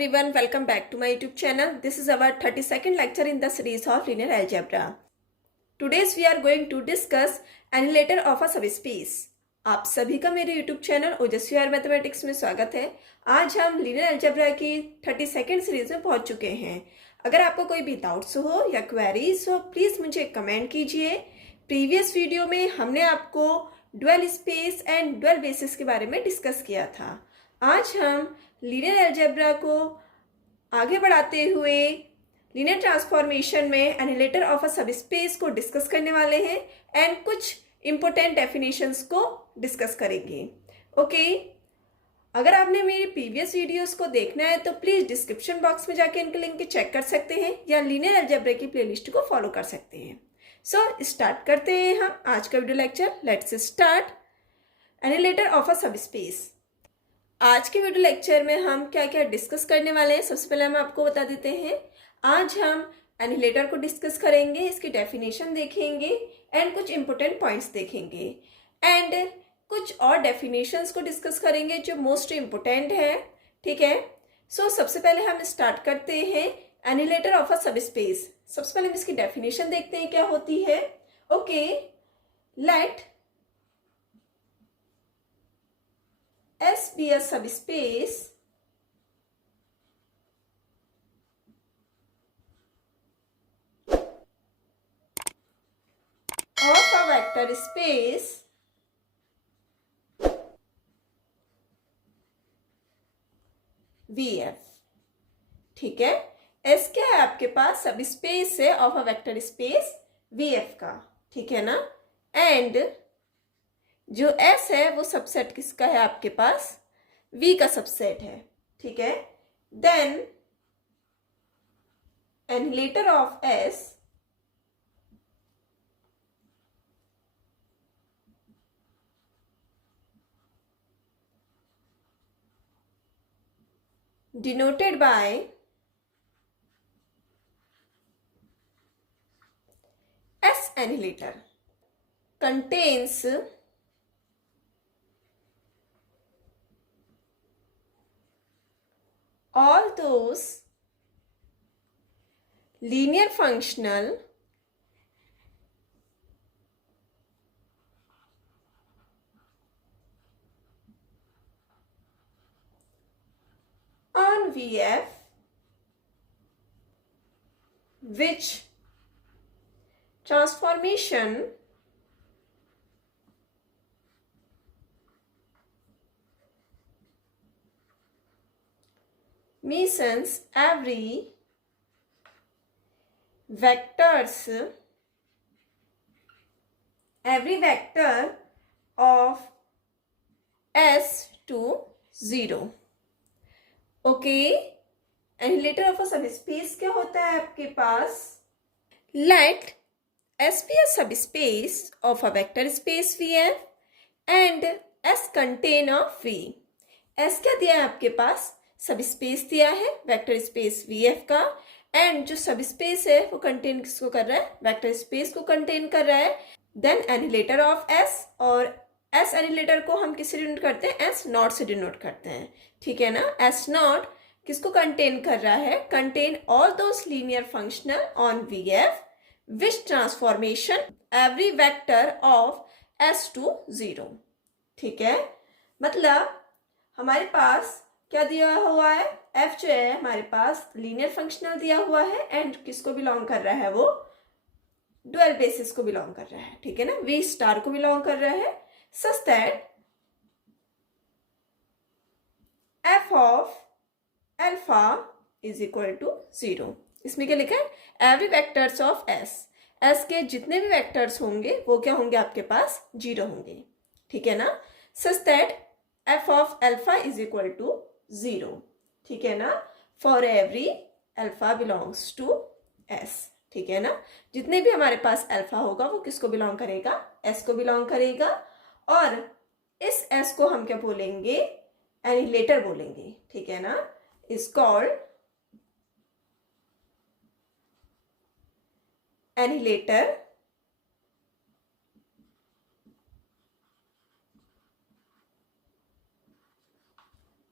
everyone, welcome back to my YouTube channel. This is our 32nd lecture in the series of linear algebra. Today we are going to discuss annihilator of a subspace. आप सभी का मेरे YouTube channel ओजस्वी are mathematics में स्वागत है। आज हम लिनियर अलजेब्रा की 32nd सीरीज में पहुंच चुके हैं। अगर आपको कोई भी डाउट्स हो या क्वेरीज हो प्लीज़ मुझे कमेंट कीजिए। प्रीवियस वीडियो में हमने आपको dual space and dual basis के बारे में डिस्कस किया था। आज हम लीनियर अलजेब्रा को आगे बढ़ाते हुए लीनियर ट्रांसफॉर्मेशन में एनिहिलेटर ऑफ अ सबस्पेस को डिस्कस करने वाले हैं एंड कुछ इंपॉर्टेंट डेफिनेशंस को डिस्कस करेंगे। ओके, अगर आपने मेरी प्रीवियस वीडियोस को देखना है तो प्लीज़ डिस्क्रिप्शन बॉक्स में जाके इनके लिंक चेक कर सकते हैं या लीनियर अलजेब्रा की प्लेलिस्ट को फॉलो कर सकते हैं। सो स्टार्ट करते हैं हम आज का video lecture. Let's start annihilator of a subspace. आज के वीडियो लेक्चर में हम क्या क्या डिस्कस करने वाले हैं, सबसे पहले हम आपको बता देते हैं। आज हम एनिहिलेटर को डिस्कस करेंगे, इसकी डेफिनेशन देखेंगे एंड कुछ इंपॉर्टेंट पॉइंट्स देखेंगे एंड कुछ और डेफिनेशंस को डिस्कस करेंगे जो मोस्ट इंपॉर्टेंट है। ठीक है, सो सबसे पहले हम स्टार्ट करते हैं एनिहिलेटर ऑफ अ सबस्पेस। सबसे पहले हम इसकी डेफिनेशन देखते हैं क्या होती है। Okay, let S be a subspace of a vector space VF। ठीक है, S क्या है आपके पास? सब स्पेस है of a vector space VF का। ठीक है ना, एंड जो S है वो सबसेट किसका है आपके पास? V का सबसेट है। ठीक है, then annihilator of S denoted by S annihilator contains all those linear functional on VF which transformation means every vector of S to 0। Okay, annihilator of a subspace क्या होता है आपके पास? Let S be a subspace of a vector space VF and S contain of V। S क्या दिया है आपके पास? Subspace दिया है वेक्टर स्पेस VF का, एंड जो सबस्पेस है वो कंटेन किसको कर रहा है? वेक्टर स्पेस को कंटेन कर रहा है। देन एनिहिलेटर ऑफ S, और S एनिहिलेटर को हम किससे डिनोट करते हैं? S नॉट से डिनोट करते हैं। ठीक है ना, S नॉट किसको कंटेन कर रहा है? Contain all those linear functional on VF which transformation every vector of S to 0। ठीक है, मतलब हमारे पास क्या दिया हुआ है? F जो है हमारे पास लीनियर फंक्शनल दिया हुआ है एंड किसको बिलोंग कर रहा है? वो ड्वेल बेसिस को बिलोंग कर रहा है। ठीक है ना, V स्टार को बिलोंग कर रहा है, such that F of alpha is equal to 0। इसमें क्या लिखा है? एवरी वेक्टर्स ऑफ S के जितने भी वेक्टर्स होंगे वो क्या होंगे आपके पास? 0 होंगे। ठीक है ना, such that F of alpha is equal to 0। ठीक है ना, for every alpha belongs to S। ठीक है ना, जितने भी हमारे पास अल्फा होगा वो किसको बिलोंग करेगा? S को बिलोंग करेगा, और इस S को हम क्या बोलेंगे? एनिहिलेटर बोलेंगे। ठीक है ना, is called annihilator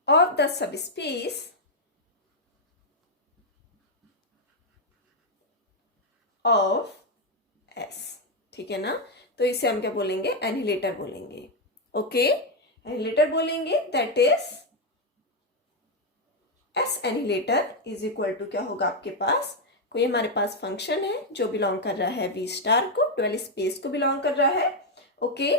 of the subspace of S, ठीक है ना। तो इसे हम क्या बोलेंगे, एनिलेटर बोलेंगे। ओके, एनिलेटर बोलेंगे, that is S annihilator is equal to क्या होगा आपके पास, कोई हमारे पास फंक्शन है जो बिलोंग कर रहा है वी स्टार को, ड्यूअल स्पेस को बिलोंग कर रहा है। ओके,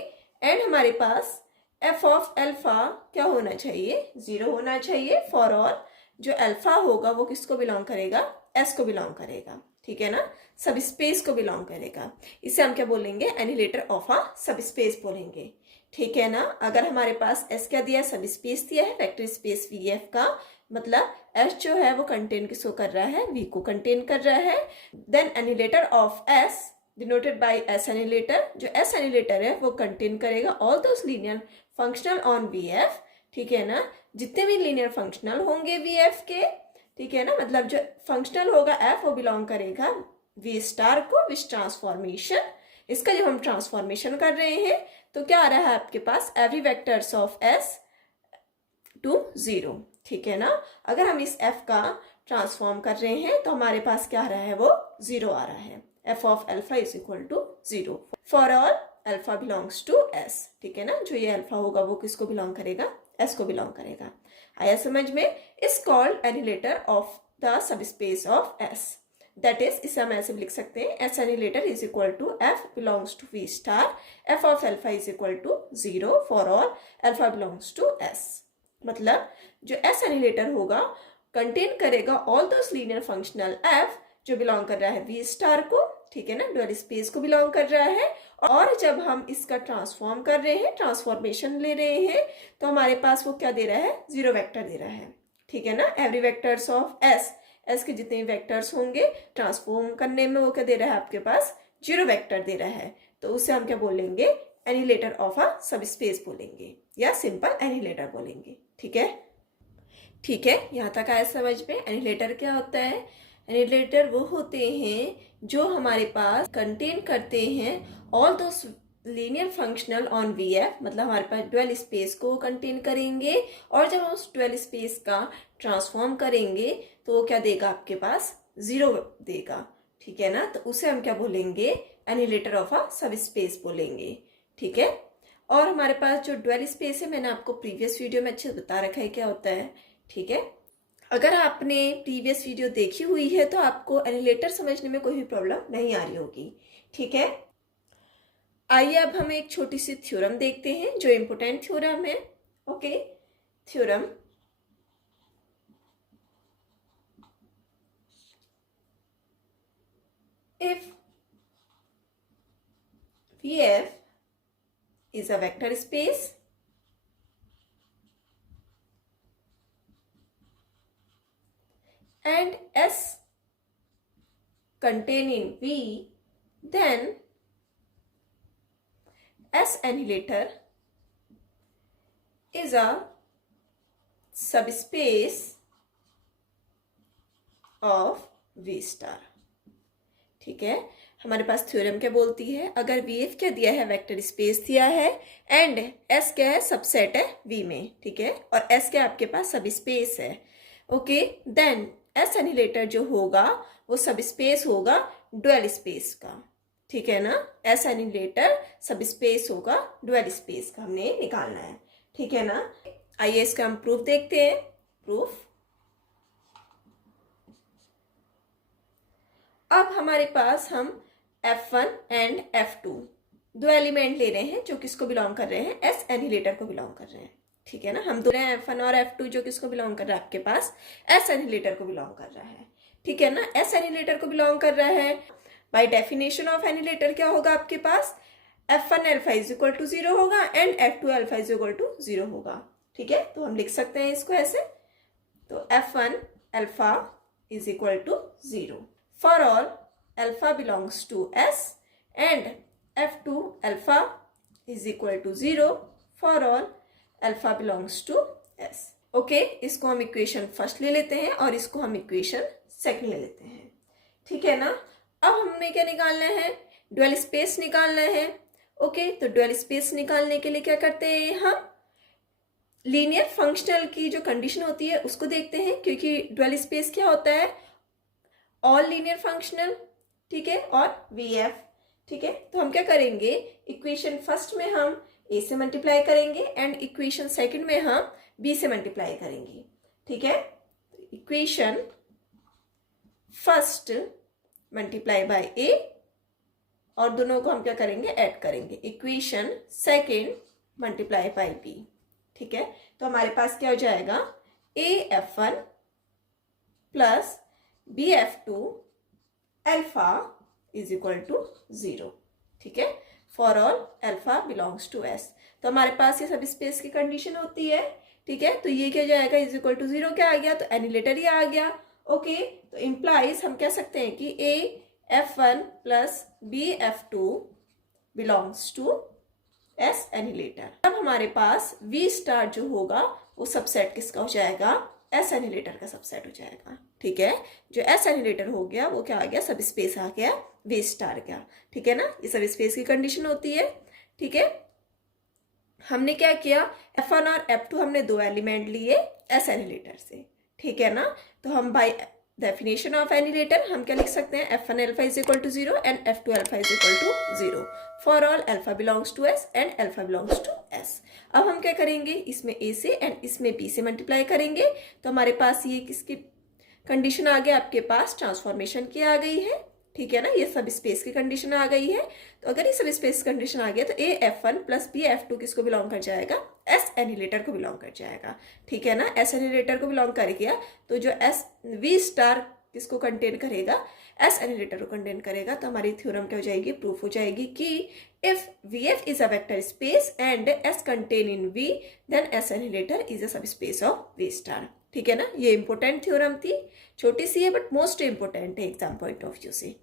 एंड हमारे पास एफ ऑफ एल्फा क्या होना चाहिए, 0 होना चाहिए फॉर ऑल जो अल्फा होगा वो किसको बिलोंग करेगा, एस को बिलोंग करेगा, ठीक है ना, सब स्पेस को बिलोंग करेगा। इसे हम क्या बोलेंगे, एनिलेटर ऑफ अ सब स्पेस बोलेंगे, ठीक है ना। अगर हमारे पास एस क्या दिया है, सब स्पेस दिया है, वेक्टर स्पेस वी एफ का, मतलब एस जो है वो कंटेन किसको कर रहा है, वी को कंटेन कर रहा है। Then annihilator of S denoted by S annihilator, जो एस एनिलेटर है वो कंटेन करेगा all those linear functional on V F, ठीक है ना, जितने भी लीनियर फंक्शनल होंगे वी एफ के, ठीक है ना, मतलब जो फंक्शनल होगा एफ वो बिलोंग करेगा वी स्टार को, विच ट्रांसफॉर्मेशन, इसका जब हम ट्रांसफॉर्मेशन कर रहे हैं तो क्या आ रहा है आपके पास, every vectors of S to 0, ठीक है ना। अगर हम इस एफ का ट्रांसफॉर्म कर रहे हैं तो हमारे पास क्या आ रहा है, वो 0 आ रहा है। F of alpha is equal to 0 for all alpha belongs to S, ठीक है ना, जो ये अल्फा होगा वो किसको बिलोंग करेगा, एस को बिलोंग करेगा। आया समझ में, is called annihilator of the subspace of S, that is इसे हम ऐसे लिख सकते हैं, S annihilator is equal to F belongs to V star, F of alpha is equal to 0 for all alpha belongs to S. मतलब जो S annihilator होगा contain करेगा all those linear functional F जो बिलोंग कर रहा है we star को, ठीक है ना, ड्यूअल स्पेस को बिलोंग कर रहा है। और जब हम इसका ट्रांसफॉर्म कर रहे हैं, ट्रांसफॉर्मेशन ले रहे हैं, तो हमारे पास वो क्या दे रहा है, 0 वेक्टर दे रहा है, ठीक है ना। Every vectors of S, S के जितने वेक्टर्स होंगे ट्रांसफॉर्म करने में वो क्या दे रहा है आपके पास, 0 वेक्टर दे रहा है। तो उसे हम क्या बोलेंगे, एनिलेटर ऑफ अ सब स्पेस बोलेंगे या सिंपल एनिलेटर बोलेंगे, ठीक है। ठीक है, यहाँ तक आया समझ में। एनिलेटर क्या होता है, एनिलेटर वो होते हैं जो हमारे पास कंटेन करते हैं all those linear functional on V F, मतलब हमारे पास ड्यूअल स्पेस को कंटेन करेंगे, और जब हम उस ड्यूअल स्पेस का ट्रांसफॉर्म करेंगे तो वो क्या देगा आपके पास, 0 देगा, ठीक है ना। तो उसे हम क्या बोलेंगे, एनिलेटर ऑफ अ सब स्पेस बोलेंगे, ठीक है। और हमारे पास जो ड्यूअल स्पेस है, मैंने आपको प्रीवियस वीडियो में अच्छे से बता रखा है क्या होता है, ठीक है। अगर आपने प्रीवियस वीडियो देखी हुई है तो आपको एनिलेटर समझने में कोई भी प्रॉब्लम नहीं आ रही होगी, ठीक है। आइए अब हम एक छोटी सी थ्योरम देखते हैं जो इम्पोर्टेंट थ्योरम है। Okay, theorem, if VF is a vector space and S contain in V, then S annihilator is a subspace of V star, ठीक है। हमारे पास थ्योरम क्या बोलती है, अगर वी एफ क्या दिया है, वेक्टर स्पेस दिया है, एंड एस क्या है, सबसेट है वी में, ठीक है, और एस क्या आपके पास सब स्पेस है। ओके, देन एस एनिलेटर जो होगा वो सब स्पेस होगा ड्यूअल स्पेस का, ठीक है ना। एस एनिलेटर सब स्पेस होगा ड्यूअल स्पेस का, हमने निकालना है, ठीक है ना। आइए इसका हम प्रूफ देखते हैं। प्रूफ, अब हमारे पास हम F1 एंड F2 दो एलिमेंट ले रहे हैं जो किसको बिलोंग कर रहे हैं, एस एनिलेटर को बिलोंग कर रहे हैं, ठीक है ना। हम दो रहे हैं F1 और F2 जो किसको बिलोंग कर रहा है आपके पास, एस एनिलेटर को बिलोंग कर रहा है, ठीक है ना। एस एनिलेटर को बिलोंग कर रहा है, बाय डेफिनेशन ऑफ एनिलेटर क्या होगा आपके पास, F1 alpha is equal to 0 होगा and F2 alpha is equal to 0 होगा, ठीक है। तो हम लिख सकते हैं इसको ऐसे, तो F1 alpha is equal to 0 for all alpha belongs to S and F2 alpha is equal to 0 for all alpha belongs to S. Okay, इसको हम इक्वेशन फर्स्ट ले लेते हैं और इसको हम इक्वेशन सेकंड ले लेते हैं, ठीक है ना। अब हमें क्या निकालना है, ड्यूअल स्पेस निकालना है। ओके, तो ड्यूअल स्पेस निकालने के लिए क्या करते हैं, हम लीनियर फंक्शनल की जो कंडीशन होती है उसको देखते हैं, क्योंकि ड्यूअल स्पेस क्या होता है, ऑल लीनियर फंक्शनल ठीक है, और वी एफ, ठीक है। तो हम क्या करेंगे, इक्वेशन फर्स्ट में हम ए से मल्टीप्लाई करेंगे एंड इक्वेशन सेकंड में हम बी से मल्टीप्लाई करेंगे, ठीक है। Equation first multiply by A और दोनों को हम क्या करेंगे, ऐड करेंगे। Equation second multiply by B, ठीक है। तो हमारे पास क्या हो जाएगा, AF1 plus BF2 alpha is equal to 0, ठीक है, for all alpha belongs to S। तो हमारे पास ये सब स्पेस की कंडीशन होती है, ठीक है। तो ये क्या जाएगा, इज इक्वल टू 0 क्या आ गया, तो एनिलेटर ही आ गया। ओके, तो इम्प्लाइज हम कह सकते हैं कि AF1 plus BF2 belongs to S annihilator. अब हमारे पास V स्टार जो होगा वो सबसेट किसका हो जाएगा, S एनिलेटर का सबसेट हो जाएगा, ठीक है। जो S एनिलेटर हो गया वो क्या आ गया, सब स्पेस आ गया, V स्टार गया, ठीक है ना। ये सब स्पेस की कंडीशन होती है, ठीक है। हमने क्या किया, F1 और F2 हमने दो एलिमेंट लिए S एनिलेटर से, ठीक है ना। तो हम बाय डेफिनेशन ऑफ एनिलेटर हम क्या लिख सकते हैं, F1 alpha is equal to 0 and F2 alpha is equal to 0 for all alpha belongs to S and alpha belongs to S। अब हम क्या करेंगे, इसमें A से एंड इसमें B से मल्टीप्लाई करेंगे। तो हमारे पास ये किसकी कंडीशन आ गया, आपके पास ट्रांसफॉर्मेशन की आ गई है, ठीक है ना। ये सब स्पेस की कंडीशन आ गई है। तो अगर ये सब स्पेस कंडीशन आ गया तो AF1 प्लस BF2 किसको बिलोंग कर जाएगा, S एनिलेटर को बिलोंग कर जाएगा, ठीक है ना। S एनिलेटर को बिलोंग कर गया तो जो S V स्टार किसको कंटेन करेगा, S एनिलेटर को कंटेन करेगा। तो हमारी थ्योरम क्या हो जाएगी, प्रूफ हो जाएगी कि if VF is a vector space and S contain in V then S annihilator is a सब स्पेस ऑफ V स्टार, ठीक है ना। ये इंपॉर्टेंट थ्योरम थी, छोटी सी है बट मोस्ट इंपॉर्टेंट है एग्जाम पॉइंट ऑफ व्यू से,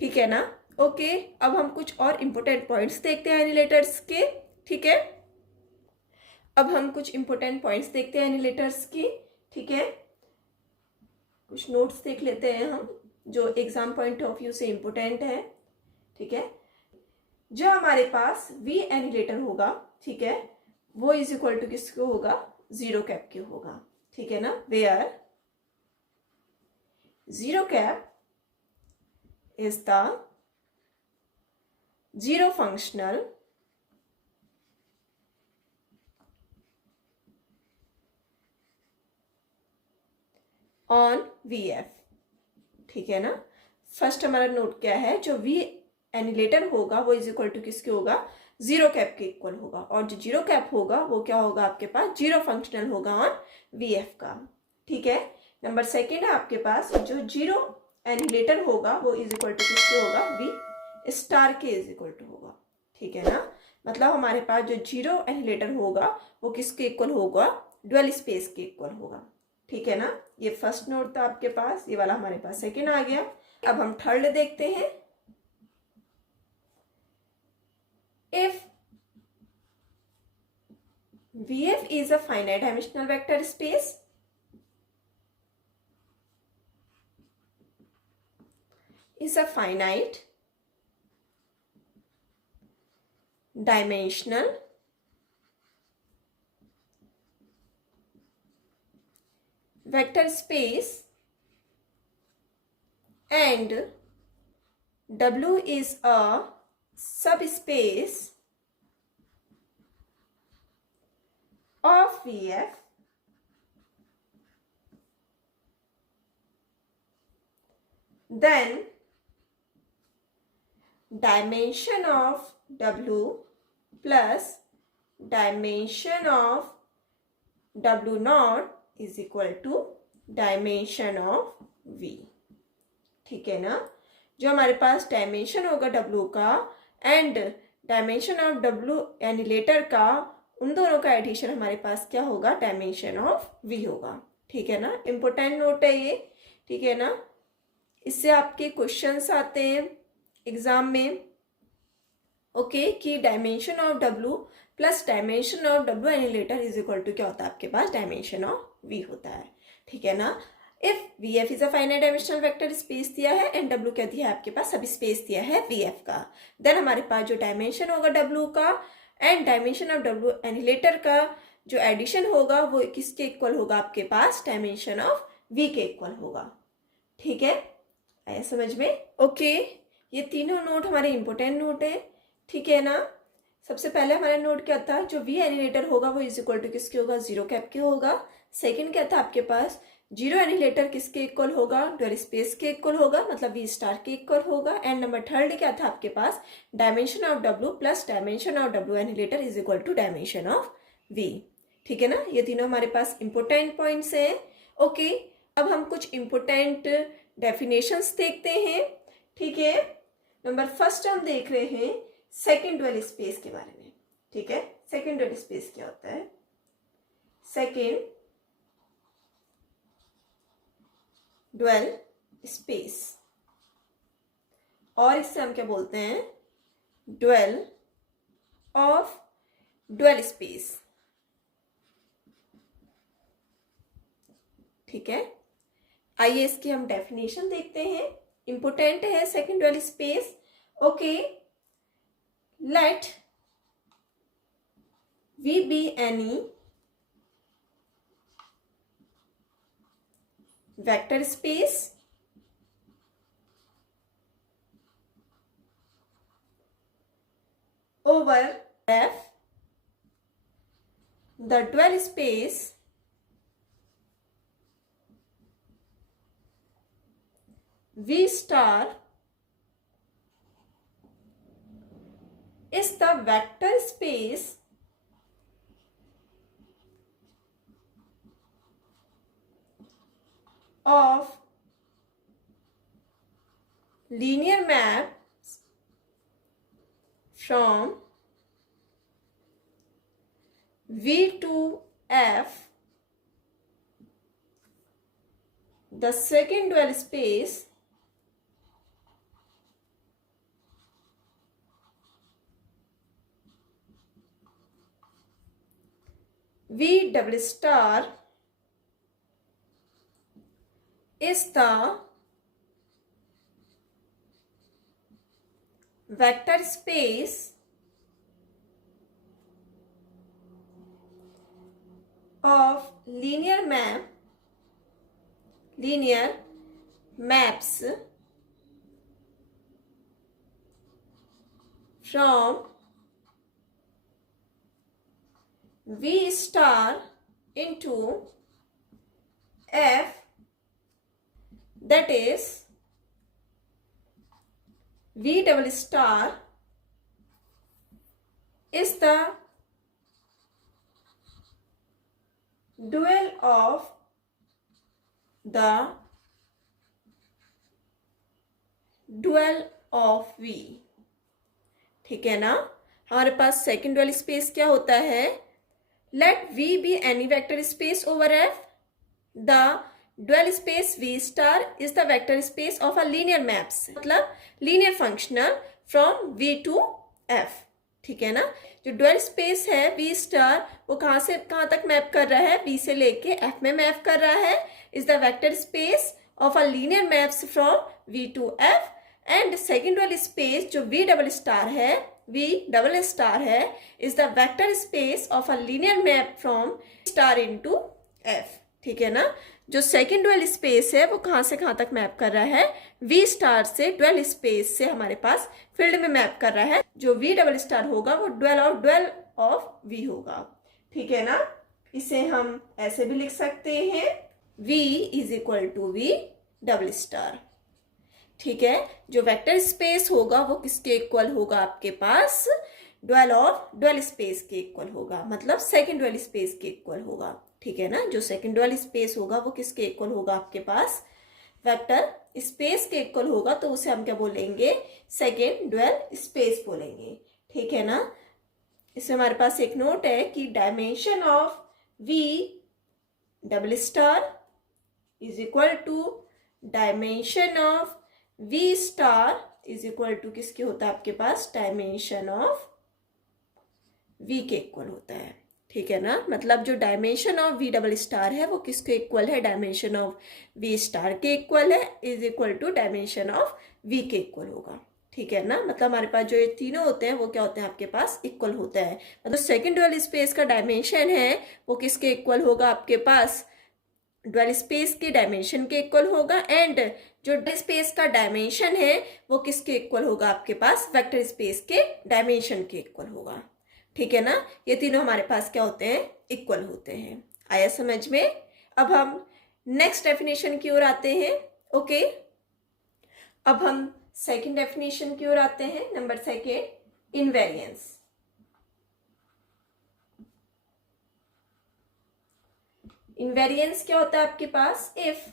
ठीक है ना। ओके, अब हम कुछ और इंपॉर्टेंट पॉइंट्स देखते हैं एनिलेटर्स के, ठीक है। अब हम कुछ इंपॉर्टेंट पॉइंट्स देखते हैं एनिलेटर्स की, ठीक है। कुछ नोट्स देख लेते हैं हम जो एग्जाम पॉइंट ऑफ व्यू से इंपॉर्टेंट है, ठीक है। जो हमारे पास V एनिलेटर होगा, ठीक है, वो इज इक्वल टू किसको होगा, 0 कैप के होगा, ठीक है ना। Where 0 cap is the zero functional on VF, ठीक है ना। फर्स्ट हमारा नोट क्या है, जो V एनिलेटर होगा वो इज इक्वल टू किसके होगा, 0 कैप के इक्वल होगा, और जो 0 कैप होगा वो क्या होगा, आपके पास 0 फंक्शनल होगा ऑन VF का, ठीक है। नंबर सेकेंड है आपके पास जो 0 एनिलेटर होगा वो इज इक्वल टू किसके होगा, V स्टार के इज इक्वल टू होगा, ठीक है ना। मतलब हमारे पास जो 0 एनिलेटर होगा वो किसके इक्वल होगा, ड्यूअल स्पेस के इक्वल होगा, ठीक है ना। ये फर्स्ट नोट था आपके पास, ये वाला हमारे पास सेकेंड आ गया। अब हम थर्ड देखते हैं, if VF is a finite dimensional vector space is a finite dimensional vector space and W is a subspace of VF, then dimension of W plus dimension of W naught is equal to dimension of V, ठीक है ना। जो हमारे पास dimension होगा W का and dimension of W annihilator का, उन दोनों का एडिशन हमारे पास क्या होगा, डायमेंशन ऑफ V होगा, ठीक है ना। इंपॉर्टेंट नोट है ये, ठीक है ना। इससे आपके क्वेश्चंस आते हैं एग्जाम में, ओके, कि dimension of W plus dimension of W annihilator is equal to क्या होता है, आपके पास डायमेंशन ऑफ V होता है, ठीक है ना। If VF is a finite dimensional vector space दिया है एंड W क्या दिया है, आपके पास सब स्पेस दिया है VF का, देन हमारे पास जो डायमेंशन होगा W का and dimension of W annihilator का जो एडिशन होगा वो किसके इक्वल होगा, आपके पास डायमेंशन ऑफ V के इक्वल होगा, ठीक है, आया समझ में। ओके, ये तीनों नोट हमारे इंपॉर्टेंट नोट है, ठीक है ना। सबसे पहले हमारा नोट क्या था, जो वी एनिलेटर होगा वो इज इक्वल टू किसके होगा, जीरो कैप के होगा। सेकंड क्या था आपके पास, जीरो एनिलेटर किसके इक्वल होगा, ड्यूअल स्पेस के इक्वल होगा, मतलब वी स्टार के इक्वल होगा। एंड नंबर थर्ड क्या था आपके पास, dimension of W plus dimension of W annihilator is equal to dimension of V, ठीक है ना। ये तीनों हमारे पास इंपॉर्टेंट पॉइंट्स हैं। ओके, अब हम कुछ इंपॉर्टेंट डेफिनेशंस देखते हैं, ठीक है। नंबर फर्स्ट हम देख रहे हैं सेकेंड ड्यूअल स्पेस के बारे में, ठीक है। सेकेंड ड्यूअल स्पेस क्या होता है, सेकेंड ड्यूअल स्पेस, और इससे हम क्या बोलते हैं, ड्यूअल ऑफ ड्यूअल स्पेस, ठीक है। आइए इसकी हम डेफिनेशन देखते हैं, इंपोर्टेंट है second dual space. Okay, let V be any vector space over F, the dual space V star is the vector space of linear maps from V to F. The second dual space V double star is the vector space of linear maps from V star into F, that is V double star is the dual of the dual of V, ठीक है ना। हमारे पास second dual space क्या होता है, let V be any vector space over F, the dual space V star is the vector space of a linear maps, मतलब linear functional from V to F, ठीक है ना। जो ड्यूअल स्पेस है V star वो कहाँ से कहाँ तक मैप कर रहा है, V से लेके F में मैप कर रहा है, is the vector space of a linear maps from V to F। And second dual space जो V डबल स्टार है, V डबल स्टार है, is the vector space of a linear map from star into F, ठीक है ना। जो second dual space है वो कहाँ से कहाँ तक मैप कर रहा है, V स्टार से ड्यूअल स्पेस से हमारे पास फील्ड में मैप कर रहा है। जो V डबल स्टार होगा वो ड्यूअल ऑफ V होगा, ठीक है ना। इसे हम ऐसे भी लिख सकते हैं, V is equal to V double star, ठीक है। जो वेक्टर स्पेस होगा वो किसके इक्वल होगा आपके पास, ड्यूअल ऑफ ड्यूअल स्पेस के इक्वल होगा, मतलब सेकेंड ड्यूअल स्पेस के इक्वल होगा, ठीक है ना। जो सेकेंड ड्यूअल स्पेस होगा वो किसके इक्वल होगा आपके पास, वेक्टर स्पेस के इक्वल होगा, तो उसे हम क्या बोलेंगे, सेकेंड ड्यूअल स्पेस बोलेंगे, ठीक है ना। इसमें हमारे पास एक नोट है कि dimension of V double star is equal to dimension of V star is equal to किसके होता है आपके पास, डायमेंशन ऑफ V के इक्वल होता है, ठीक है ना। मतलब जो dimension of V double star है वो किसके इक्वल है, डायमेंशन ऑफ V स्टार के इक्वल है, is equal to dimension of V के इक्वल होगा, ठीक है ना। मतलब हमारे पास जो ये तीनों होते हैं वो क्या होते हैं आपके पास, इक्वल होता है। मतलब सेकेंड ड्यूअल स्पेस का डायमेंशन है वो किसके इक्वल होगा आपके पास, ड्वेल स्पेस के डायमेंशन के इक्वल होगा, एंड जो ड्वेल स्पेस का डायमेंशन है वो किसके इक्वल होगा, आपके पास वेक्टर स्पेस के डायमेंशन के इक्वल होगा। ठीक है ना, ये तीनों हमारे पास क्या होते हैं, इक्वल होते हैं। आया समझ में। अब हम नेक्स्ट डेफिनेशन की ओर आते हैं। ओके, अब हम सेकंड डेफिनेशन की ओर आते हैं। Number second, invariance. इनवेरिएंस क्या होता है आपके पास, if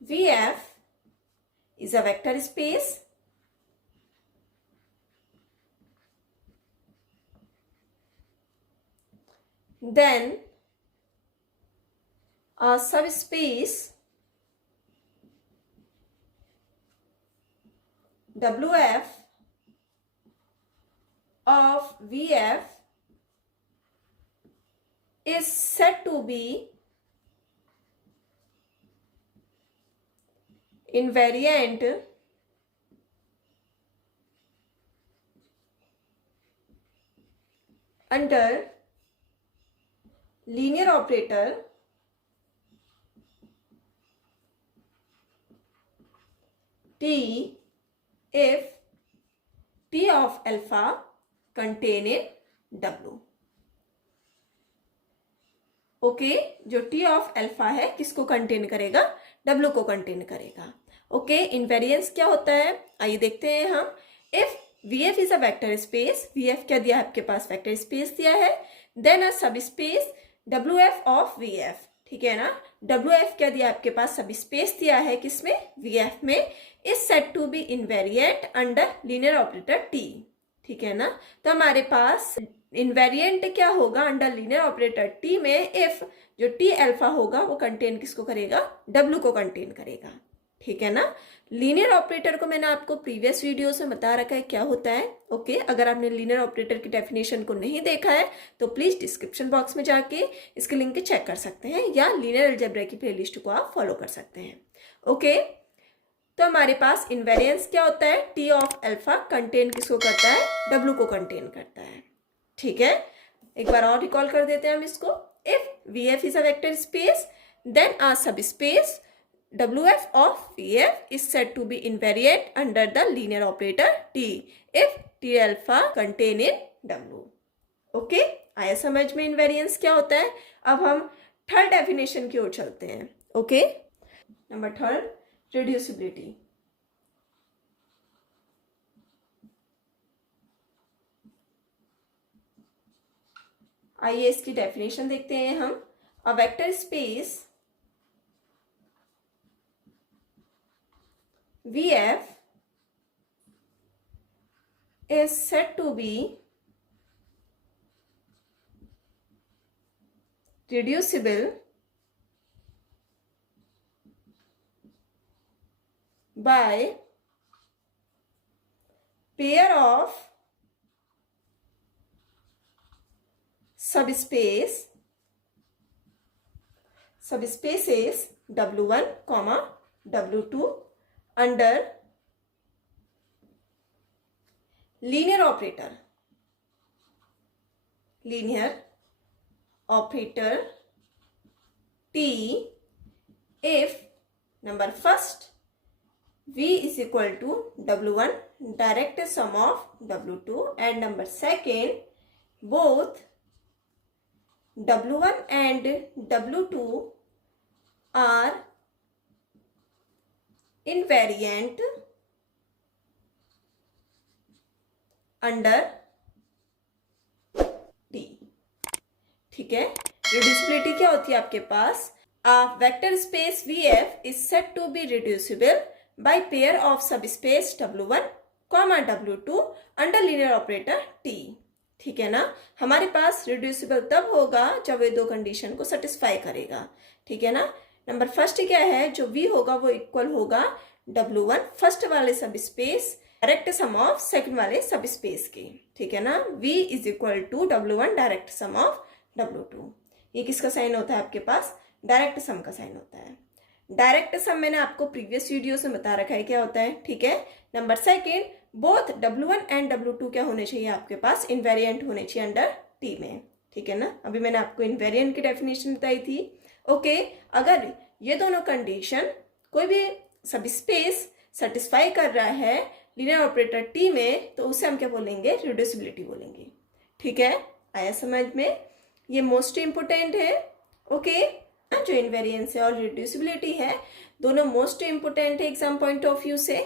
VF is a vector space then a subspace WF of VF is said to be invariant under linear operator T if T of alpha contain in W। Okay, जो T of alpha है किसको contain करेगा, W को contain करेगा। Okay, invariance क्या होता है, आइए देखते हैं हम। If VF is a vector space, VF क्या दिया है आपके पास, वेक्टर स्पेस दिया है, देन अ सब स्पेस WF ऑफ VF। ठीक है ना, WF क्या दिया आपके पास, सब स्पेस दिया है किसमें, VF में, is said to be invariant under linear operator T। ठीक है ना, तो हमारे पास इनवेरिएंट क्या होगा अंडर लीनियर ऑपरेटर T में, इफ जो T अल्फा होगा वो कंटेन किसको करेगा, W को कंटेन करेगा। ठीक है ना, लीनियर ऑपरेटर को मैंने आपको प्रीवियस वीडियो में बता रखा है क्या होता है। ओके, अगर आपने लीनियर ऑपरेटर की डेफिनेशन को नहीं देखा है तो प्लीज डिस्क्रिप्शन बॉक्स में जाके इसके लिंक चेक कर सकते हैं, या लीनियर अलजेब्रा की प्लेलिस्ट को आप फॉलो कर सकते हैं। ओके, तो हमारे पास इनवेरिएंस क्या होता है, T ऑफ अल्फा कंटेन किसको करता है, W को कंटेन करता है। ठीक है, एक बार और रिकॉल कर देते हैं हम इसको। If VF is a vector space then a सब space WF of VF is said to be invariant under the linear operator T if T alpha contain in W। Okay, आया समझ में इनवेरिएंस क्या होता है। अब हम थर्ड डेफिनेशन की ओर चलते हैं। Okay, number third, reducibility. आइए इसकी डेफिनेशन देखते हैं हम। A vector space VF is said to be reducible by pair of subspaces W1, W2 under linear operator T if number first V is equal to W1 direct sum of W2, and number second both W1 and W2 are invariant under D। ठीक है, reducibility क्या होती है आपके पास, a vector space VF is said to be reducible by pair of subspace W1, W2 under linear operator T। ठीक है ना, हमारे पास रिड्यूसिबल तब होगा जब ये दो कंडीशन को सेटिस्फाई करेगा। ठीक है ना, नंबर फर्स्ट क्या है, जो V होगा वो इक्वल होगा W1 फर्स्ट वाले subspace direct sum of second वाले सब स्पेस के। ठीक है ना, V is equal to W1 direct sum of W2। ये किसका साइन होता है आपके पास, डायरेक्ट सम का साइन होता है। डायरेक्ट सम मैंने आपको प्रीवियस वीडियो में बता रखा है क्या होता है। ठीक है, number second, both W1 and W2 क्या होने चाहिए आपके पास, इनवेरिएंट होने चाहिए अंडर T में। ठीक है ना, अभी मैंने आपको इनवेरिएंट की डेफिनेशन बताई थी। ओके, अगर ये दोनों कंडीशन कोई भी सब स्पेस सेटिस्फाई कर रहा है लीनियर ऑपरेटर टी में, तो उसे हम क्या बोलेंगे, रिड्यूसिबिलिटी बोलेंगे। ठीक है, आया समझ में? ये मोस्ट इम्पोर्टेंट है। ओके, जो इनवेरियंस है और रिड्यूसिबिलिटी है दोनों मोस्ट इम्पोर्टेंट है एग्जाम पॉइंट ऑफ व्यू से।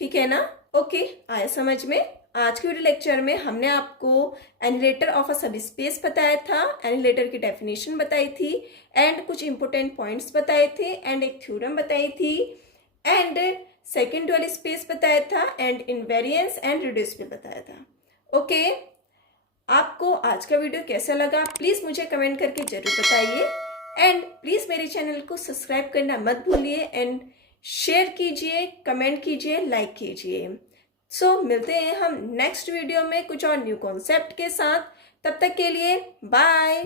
ठीक है ना? ओके, आया समझ में? आज के वीडियो लेक्चर में हमने आपको एनिलेटर ऑफ अ सब स्पेस बताया था, एनिलेटर की डेफिनेशन बताई थी एंड कुछ इंपॉर्टेंट पॉइंट्स बताए थे एंड एक थ्योरम बताई थी एंड सेकेंड वाली स्पेस बताया था एंड इनवेरियंस एंड रिड्यूसिबल बताया था। ओके, आपको आज का वीडियो कैसा लगा प्लीज़ मुझे कमेंट करके जरूर बताइए एंड प्लीज़ मेरे चैनल को सब्सक्राइब करना मत भूलिए एंड शेयर कीजिए, कमेंट कीजिए, लाइक कीजिए। सो मिलते हैं हम नेक्स्ट वीडियो में कुछ और न्यू कॉन्सेप्ट के साथ। तब तक के लिए बाय।